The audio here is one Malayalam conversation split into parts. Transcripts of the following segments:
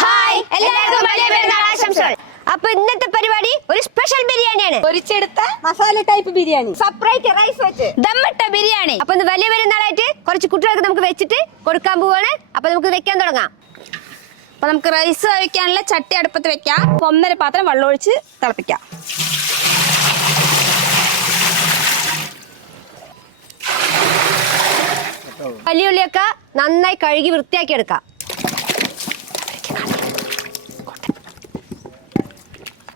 ഹായ് എല്ലാവർക്കും വലിയ പെരുന്നാൾ ആശംസകൾ അപ്പൊ ഇന്നത്തെ പരിപാടി ഒരു സ്പെഷ്യൽ ബിരിയാണിയാണ്. പൊരിച്ചെടുത്ത masala type biryani. Separate rice വെച്ച്. ദമ്മിട്ട ബിരിയാണി. അപ്പൊ ഇന്ന് വലിയ പെരുന്നാളായിട്ട് കുറച്ച് കുട്ടികൾക്ക് നമുക്ക് വെച്ചിട്ട് കൊടുക്കാൻ പോവാണ്. അപ്പൊ നമുക്ക് വെക്കാൻ തുടങ്ങാം. അപ്പൊ നമുക്ക് റൈസ് വയ്ക്കാനുള്ള ചട്ടി അടുപ്പത്ത് വെക്കാം. ഒന്നര പാത്രം വെള്ളം ഒഴിച്ച് തിളപ്പിക്കാം. വലിയ ഉള്ളിയൊക്കെ നന്നായി കഴുകി വൃത്തിയാക്കി എടുക്കാം.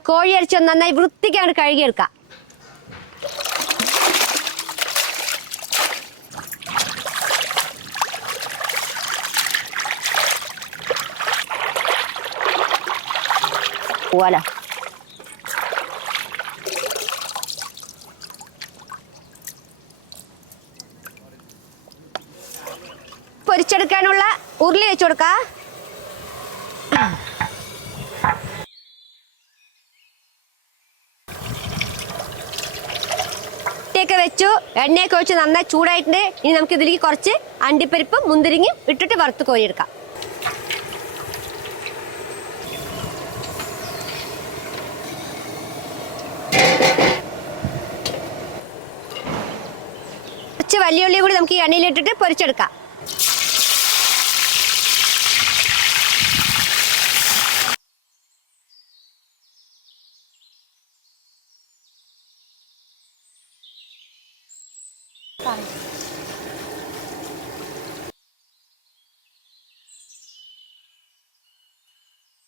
കോഴി അരിച്ച് നന്നായി വൃത്തിക്ക് അങ്ങോട്ട് കഴുകിയെടുക്കാം. പോവാലോ. പൊരിച്ചെടുക്കാനുള്ള ഉരുളി വെച്ചു കൊടുക്ക. ഒക്കെ വെച്ചു എണ്ണയൊക്കെ വെച്ച് നന്നായി ചൂടായിട്ടുണ്ട്. ഇനി നമുക്ക് ഇതിലേക്ക് കുറച്ച് അണ്ടിപ്പരിപ്പ് മുന്തിരിങ്ങയും ഇട്ടിട്ട് വറുത്ത് കോരിയെടുക്കാം. കുറച്ച് വലിയ ഉള്ളി കൂടി നമുക്ക് ഈ എണ്ണയിലിട്ടിട്ട് പൊരിച്ചെടുക്കാം.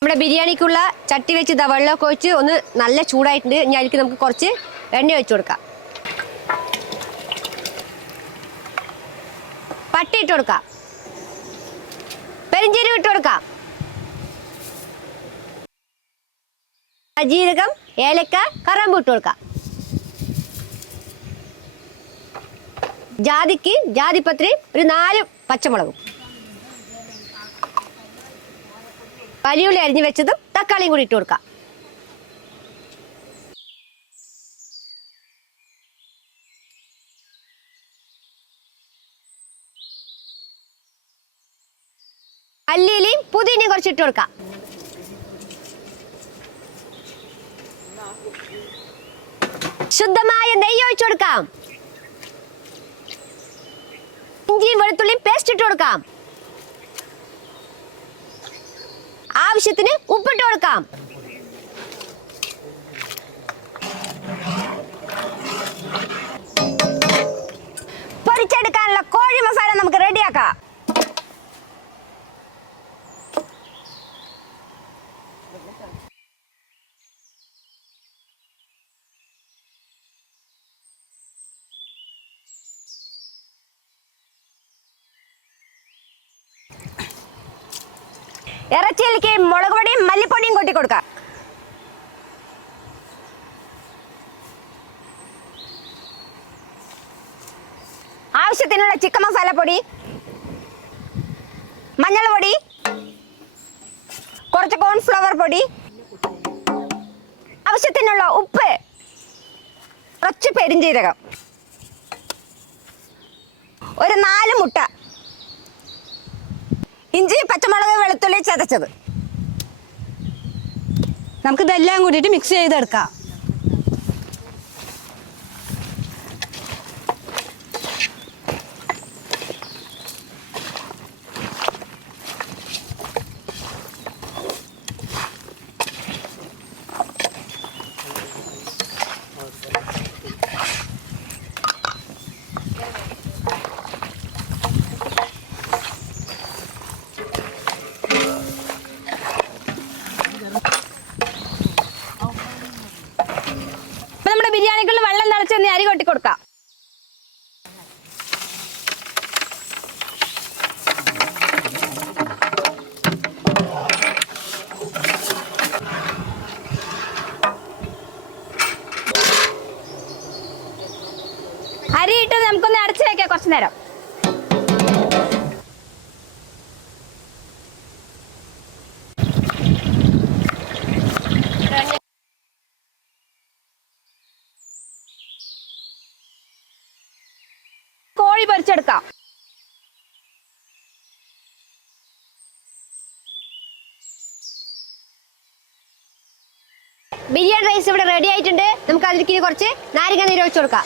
നമ്മുടെ ബിരിയാണിക്കുള്ള ചട്ടി വെച്ച് വെള്ളമൊക്കെ ഒഴിച്ച് ഒന്ന് നല്ല ചൂടായിട്ടുണ്ട്. ഇനി അതിലേക്ക് നമുക്ക് കുറച്ച് എണ്ണ ഒഴിച്ചു കൊടുക്കാം. പട്ടി ഇട്ട് കൊടുക്കാം. പെരിഞ്ചീരം ഇട്ട് കൊടുക്കാം. ജീരകം ഏലക്ക കറമ്പ് ഇട്ട് കൊടുക്കാം. ജാതിക്ക് ജാതിപത്രി ഒരു നാല് പച്ചമുളകും. വലിയുള്ളി അരിഞ്ഞു വെച്ചതും തക്കാളിയും കൂടി ഇട്ട് കൊടുക്കാം. മല്ലിയിലയും പുതിനയും കുറച്ച് ഇട്ട് കൊടുക്കാം. ശുദ്ധമായ നെയ്യ് ഒഴിച്ചു കൊടുക്കാം. ഇഞ്ചിയും വെളുത്തുള്ളിയും പേസ്റ്റ് ഇട്ട് കൊടുക്കാം. ആവശ്യത്തിന് ഉപ്പിട്ട് കൊടുക്കാം പൊരിച്ചെടുക്കാനുള്ള കോഴി മസാല നമുക്ക് റെഡിയാക്കാം ഇറച്ചിയിലേക്ക് മുളക് പൊടിയും മല്ലിപ്പൊടിയും കൊട്ടി കൊടുക്കാം. ആവശ്യത്തിനുള്ള ചിക്കൻ മസാല പൊടി മഞ്ഞൾ പൊടി കുറച്ച് കോൺഫ്ലവർ പൊടി ആവശ്യത്തിനുള്ള ഉപ്പ് കുറച്ച് പെരിഞ്ജീരകം ഒരു നാല് മുട്ട ഇഞ്ചി പച്ചമുളക് വെളുത്തുള്ളി ചതച്ചത്. നമുക്ക് ഇതെല്ലാം കൂടിയിട്ട് മിക്സ് ചെയ്തെടുക്കാം. കുറച്ചു നേരം. കോഴി പൊരിച്ചെടുക്കാം. ബിരിയാണി റൈസ് ഇവിടെ റെഡി ആയിട്ടുണ്ട്. നമുക്ക് അതിലേക്ക് കുറച്ച് നാരങ്ങ നീര് ഒഴിച്ചു കൊടുക്കാം.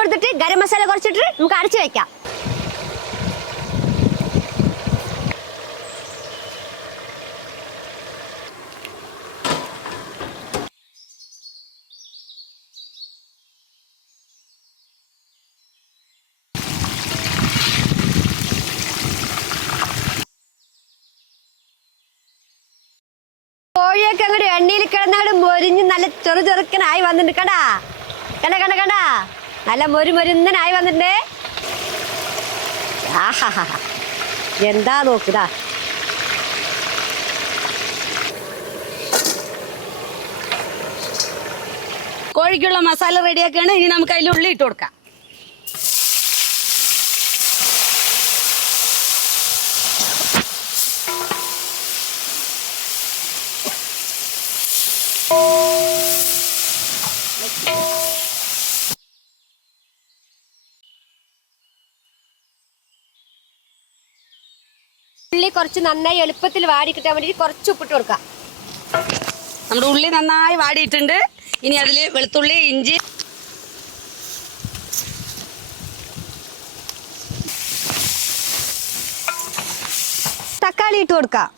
കൊടുത്തിട്ട് ഗരം മസാല കുറച്ചിട്ട് നമുക്ക് അരച്ച് വെക്കാം. കോഴിയൊക്കെ അങ്ങോട്ട് എണ്ണയിൽ കിടന്നങ്ങോട്ട് മൊരിഞ്ഞ് നല്ല ചെറു ചെറുക്കനായി വന്നിട്ടുണ്ട്. കണ്ടാ? കണ്ട കണ്ട കണ്ട? നല്ല മൊരു മരുന്നനായി വന്നിട്ടേ ആഹാ എന്താ നോക്കുതാ കോഴിക്കുള്ള മസാല റെഡിയാക്കുകയാണ് ഇനി നമുക്ക് അതിൽ ഉള്ളി ഇട്ട് കൊടുക്കാം ഉള്ളി കുറച്ച് നന്നായി എളുപ്പത്തിൽ വാടി കിട്ടാൻ വേണ്ടി കുറച്ച് ഉപ്പിട്ട് കൊടുക്കാം. നമ്മുടെ ഉള്ളി നന്നായി വാടിയിട്ടുണ്ട്. ഇനി അതിൽ വെളുത്തുള്ളി ഇഞ്ചി. തക്കാളി ഇട്ട് കൊടുക്കാം.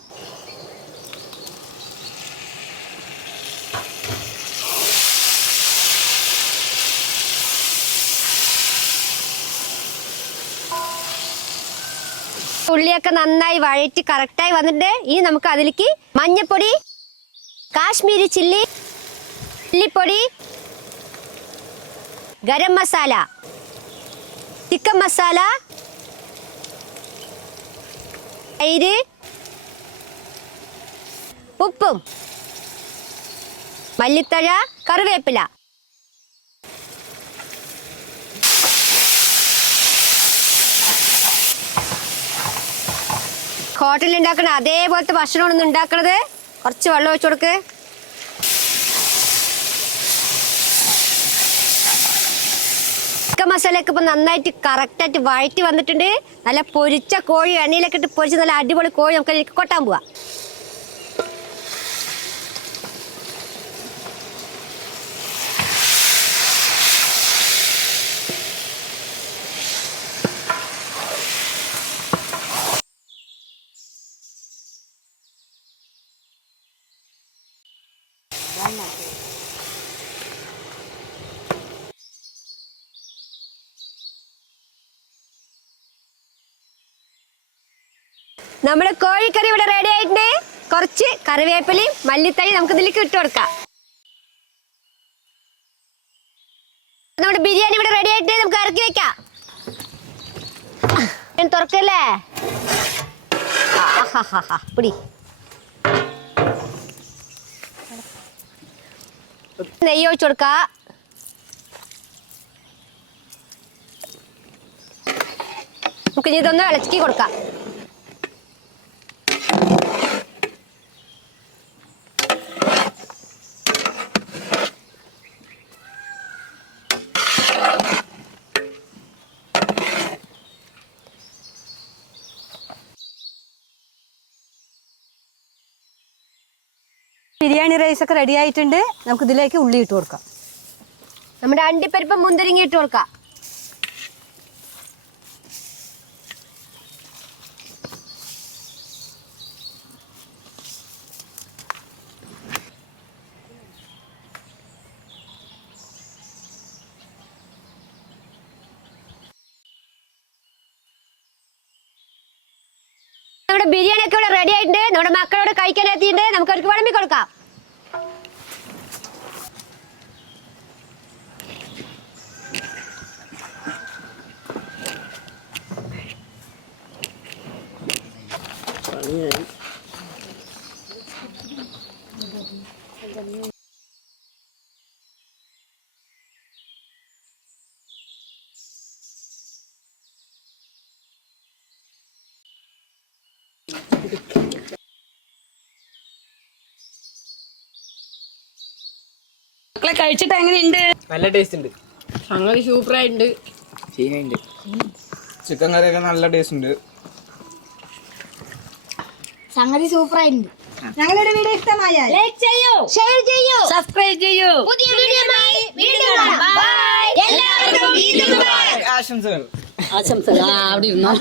ഉള്ളിയൊക്കെ നന്നായി വഴറ്റി കറക്റ്റായി വന്നിട്ട് ഇനി നമുക്ക് അതിലേക്ക് മഞ്ഞപ്പൊടി കാശ്മീരി ചില്ലി ചില്ലിപ്പൊടി ഗരം മസാല ചിക്കൻ മസാല തൈര് ഉപ്പും മല്ലിത്തഴ കറിവേപ്പില. ഹോട്ടലിൽ ഉണ്ടാക്കണ അതേപോലത്തെ ഭക്ഷണമാണ് ഇന്ന് ഉണ്ടാക്കണത്? കുറച്ച് വെള്ളം ഒഴിച്ചു കൊടുക്ക്. ചിക്കൻ മസാലയൊക്കെ ഇപ്പൊ നന്നായിട്ട് കറക്റ്റായിട്ട് വഴറ്റി വന്നിട്ടുണ്ട്. നല്ല പൊരിച്ച കോഴി എണ്ണയിലൊക്കെ ഇട്ട് പൊരിച്ച് നല്ല അടിപൊളി കോഴി നമുക്ക് കൊട്ടാൻ പോവാ. നമ്മുടെ കോഴിക്കറി ഇവിടെ റെഡി ആയിട്ടുണ്ട്. കുറച്ച് കറിവേപ്പിലയും മല്ലിത്തൈ നമുക്ക് ഇതിലേക്ക് ഇട്ട് കൊടുക്കാം. നമ്മുടെ ബിരിയാണി ഇവിടെ റെഡി ആയിട്ട് നമുക്ക് ഇറക്കി വെക്കാം. തുറക്കല്ലേ. പിടി. നെയ്യ് ഒഴിച്ചു കൊടുക്ക. നമുക്ക് ഇതൊന്ന് ഇളച്ചി കൊടുക്കാം. ബിരിയാണി റൈസ് ഒക്കെ റെഡി ആയിട്ടുണ്ട്. നമുക്ക് ഇതിലേക്ക് ഉള്ളി ഇട്ട് കൊടുക്കാം. നമ്മുടെ അണ്ടിപ്പരിപ്പ് മുന്തിരിങ്ങ ഇട്ട് കൊടുക്കാം. നമ്മുടെ ബിരിയാണി ഒക്കെ ഇവിടെ റെഡി ആയിട്ടുണ്ട്. നമ്മുടെ മക്കളോട് കഴിക്കാൻ എത്തിയിട്ടുണ്ട്. നമുക്ക് അവർക്ക് വിളമ്പി കൊടുക്കാം. മക്കളെ കഴിച്ചിട്ട് എങ്ങനെയുണ്ട്? നല്ല ടേസ്റ്റ് ഉണ്ട്. സംഗതി സൂപ്പറായിട്ടുണ്ട്. ചീനയുണ്ട് ചിക്കൻ കറിയൊക്കെ നല്ല ടേസ്റ്റ് ഉണ്ട്. സംഗതി സൂപ്പറായിട്ടുണ്ട്. ഞങ്ങളുടെ വീഡിയോ ഇഷ്ടമായാൽ ലൈക്ക് ചെയ്യൂ. ഷെയർ ചെയ്യൂ. സബ്സ്ക്രൈബ് ചെയ്യൂ. പുതിയ വീഡിയോയുമായി വീണ്ടും കാണാം. ബൈ എല്ലാവർക്കും ഈദ് മുബാറക്. ആശംസകൾ. ആശംസകൾ. ആ അവിടെ ഇരുന്നോ.